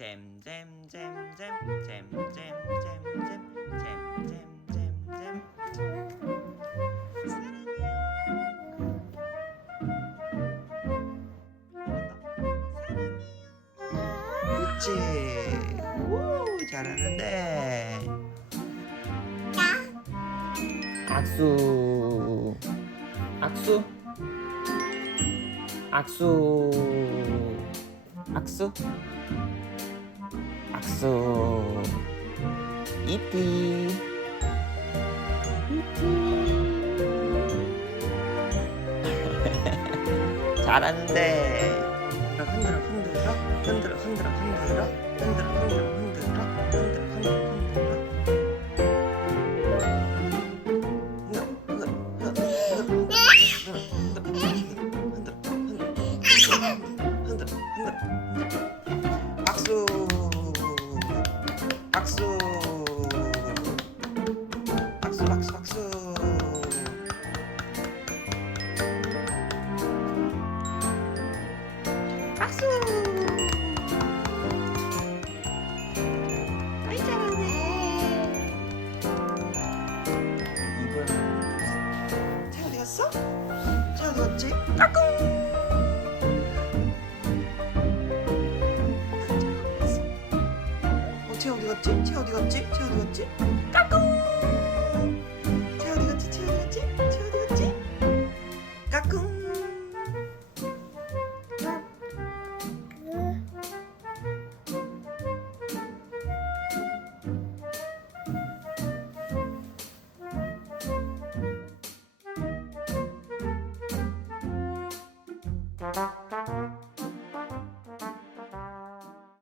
잼잼잼잼잼잼잼잼잼잼잼잼 그렇지. 오, 잘하는데. 악수. 악수. 악수. 악수. 이티. 이티. 잘하는데. 흔들어 흔들어 흔들어. 흔들어 흔들어 흔들어. 흔들어 흔들어 흔들어. 흔들어 흔들어. 박수 박수 박수 박수 박수 박수 아이 잘하네 어디 갔어? 차 어디 갔지? 까꿍 어, 쟤 어디 갔지? 쟤 어디 갔지? 쟤 어디 갔지? 까꿍